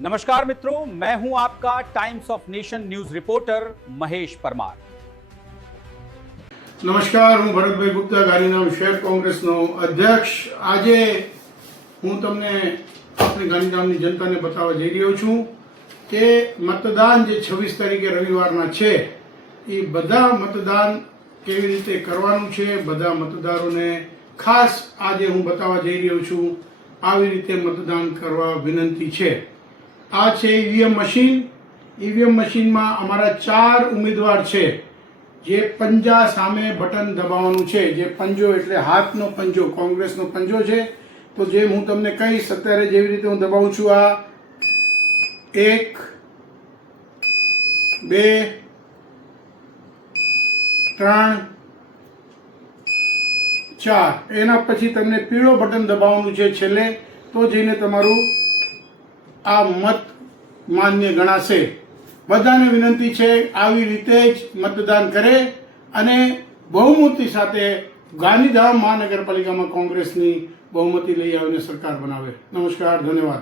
नमस्कार मित्रों, मैं हूं आपका times of nation news reporter Mahesh Parmar. नमस्कार, હું ભરતભાઈ ગુપ્તા, ગાંધીધામ શહેર કોંગ્રેસનો અધ્યક્ષ। આજે હું તમને આપણી ગાંધીધામની જનતાને બતાવવા જઈ રહ્યો છું કે મતદાન જે 26 તારીખે રવિવારના છે એ બધા મતદાન કેવી રીતે કરવાનું છે। બધા મતદારોને ખાસ આજે હું બતાવવા જઈ રહ્યો છું, આવી રીતે મતદાન કરવા વિનંતી છે। આ છે ઈવીએમ મશીન। ઈવીએમ મશીનમાં અમારા 4 ઉમેદવાર છે। જે પંજા સામે બટન દબાવવાનું છે, જે પંજો એટલે હાથનો પંજો, કોંગ્રેસનો પંજો છે। તો જે હું તમને કહીશ અત્યારે જેવી રીતે હું દબાવું છું, આ 1 2 3 4, એના પછી તમને પીળો બટન દબાવવાનું છે છેલ્લે, તો જઈને તમારું આ મત માન્ય ગણાશે। બધાને વિનંતી છે આવી રીતે જ મતદાન કરે અને બહુમતી સાથે ગાંધીધામ મહાનગરપાલિકામાં કોંગ્રેસની બહુમતી લઈ આવીને સરકાર બનાવે। નમસ્કાર, ધન્યવાદ।